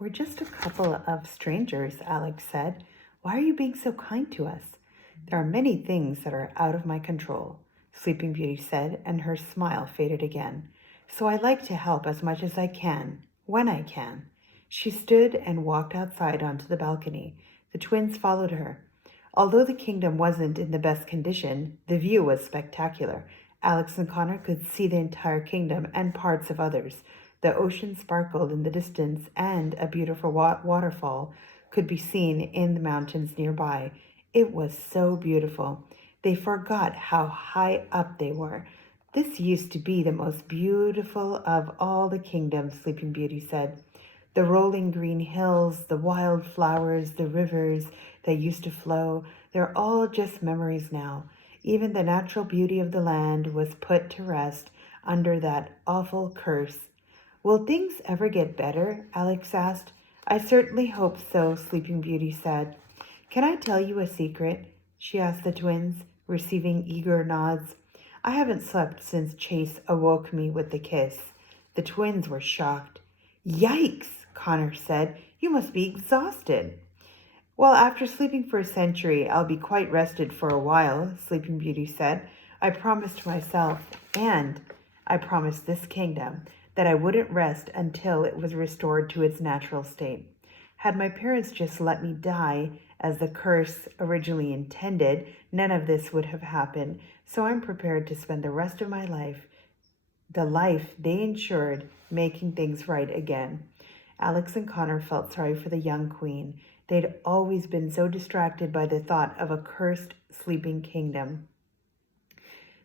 We're just a couple of strangers, Alex said. Why are you being so kind to us? There are many things that are out of my control, Sleeping Beauty said, and her smile faded again. So I like to help as much as I can, when I can. She stood and walked outside onto the balcony. The twins followed her. Although the kingdom wasn't in the best condition, the view was spectacular. Alex and Connor could see the entire kingdom and parts of others. The ocean sparkled in the distance, and a beautiful waterfall could be seen in the mountains nearby. It was so beautiful. They forgot how high up they were. This used to be the most beautiful of all the kingdoms, Sleeping Beauty said. The rolling green hills, the wild flowers, the rivers that used to flow, they're all just memories now. Even the natural beauty of the land was put to rest under that awful curse. Will things ever get better? Alex asked. I certainly hope so, Sleeping Beauty said. Can I tell you a secret? She asked the twins, receiving eager nods. I haven't slept since Chase awoke me with the kiss. The twins were shocked. Yikes, Connor said. You must be exhausted. Well, after sleeping for a century, I'll be quite rested for a while, Sleeping Beauty said. I promised myself, and I promised this kingdom, that I wouldn't rest until it was restored to its natural state. Had my parents just let me die, as the curse originally intended, none of this would have happened, so I'm prepared to spend the rest of my life, the life they ensured, making things right again. Alex and Connor felt sorry for the young queen. They'd always been so distracted by the thought of a cursed sleeping kingdom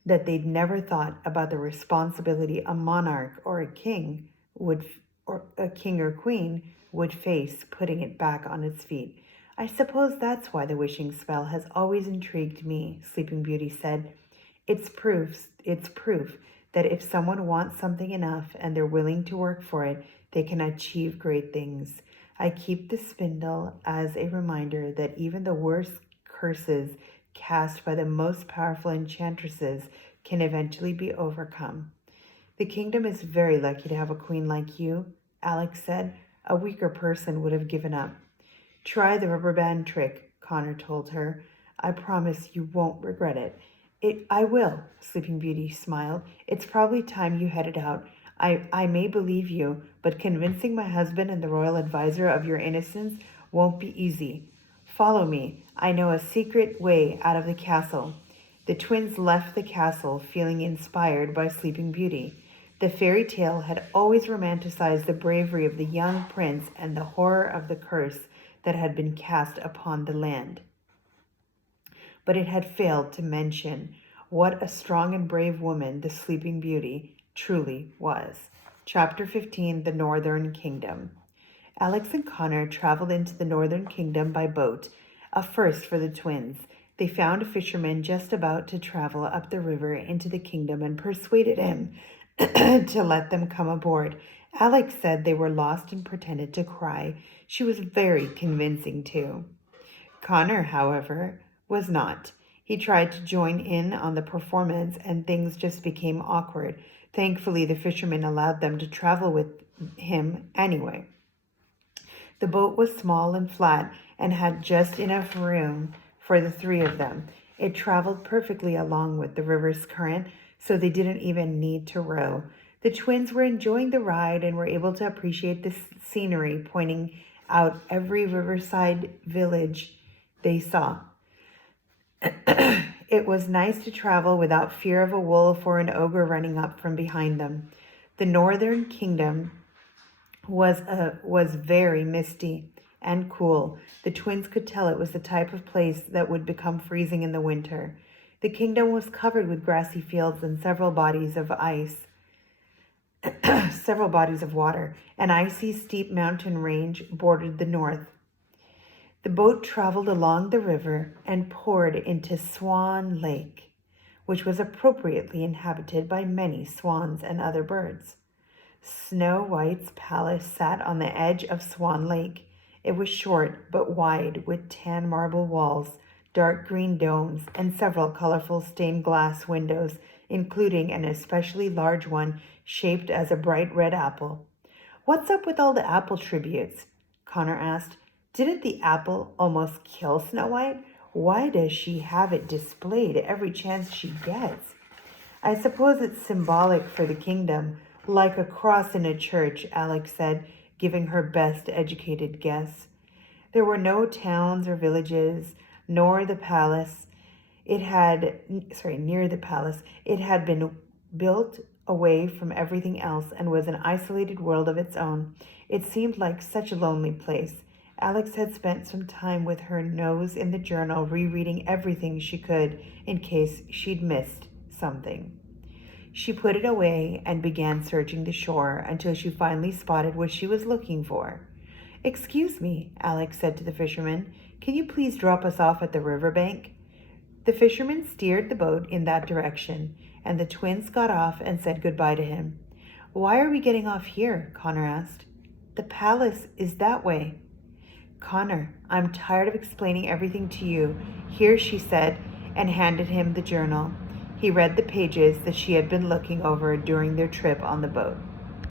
that they'd never thought about the responsibility a monarch or a king would or a king or queen would face putting it back on its feet. I suppose that's why the wishing spell has always intrigued me, Sleeping Beauty said. It's proof that if someone wants something enough and they're willing to work for it, they can achieve great things. I keep the spindle as a reminder that even the worst curses cast by the most powerful enchantresses can eventually be overcome. The kingdom is very lucky to have a queen like you, Alex said. A weaker person would have given up. Try the rubber band trick, Connor told her. I promise you won't regret it. I will, Sleeping Beauty smiled. It's probably time you headed out. I may believe you, but convincing my husband and the royal advisor of your innocence won't be easy. Follow me. I know a secret way out of the castle. The twins left the castle feeling inspired by Sleeping Beauty. The fairy tale had always romanticized the bravery of the young prince and the horror of the curse that had been cast upon the land. But it had failed to mention what a strong and brave woman the Sleeping Beauty truly was. Chapter 15, The Northern Kingdom. Alex and Connor traveled into the Northern Kingdom by boat, a first for the twins. They found a fisherman just about to travel up the river into the kingdom and persuaded him to let them come aboard. Alex said they were lost and pretended to cry. She was very convincing, too. Connor, however, was not. He tried to join in on the performance, and things just became awkward. Thankfully, the fisherman allowed them to travel with him anyway. The boat was small and flat and had just enough room for the three of them. It traveled perfectly along with the river's current, so they didn't even need to row. The twins were enjoying the ride and were able to appreciate the scenery, pointing out every riverside village they saw. It was nice to travel without fear of a wolf or an ogre running up from behind them. The northern kingdom was very misty and cool. The twins could tell it was the type of place that would become freezing in the winter. The kingdom was covered with grassy fields and several bodies of ice, several bodies of water. An icy, steep mountain range bordered the north. The boat traveled along the river and poured into Swan Lake, which was appropriately inhabited by many swans and other birds. Snow White's palace sat on the edge of Swan Lake. It was short but wide, with tan marble walls, dark green domes, and several colorful stained glass windows, including an especially large one shaped as a bright red apple. What's up with all the apple tributes? Connor asked. Didn't the apple almost kill Snow White? Why does she have it displayed every chance she gets? I suppose it's symbolic for the kingdom, like a cross in a church, Alex said, giving her best educated guess. There were no towns or villages, nor the palace. Near the palace. It had been built away from everything else and was an isolated world of its own. It seemed like such a lonely place. Alex had spent some time with her nose in the journal, rereading everything she could in case she'd missed something. She put it away and began searching the shore until she finally spotted what she was looking for. "Excuse me," Alex said to the fisherman. "Can you please drop us off at the riverbank?" The fisherman steered the boat in that direction, and the twins got off and said goodbye to him. "Why are we getting off here?" Connor asked. "The palace is that way." "Connor, I'm tired of explaining everything to you. Here," she said, and handed him the journal. He read the pages that she had been looking over during their trip on the boat.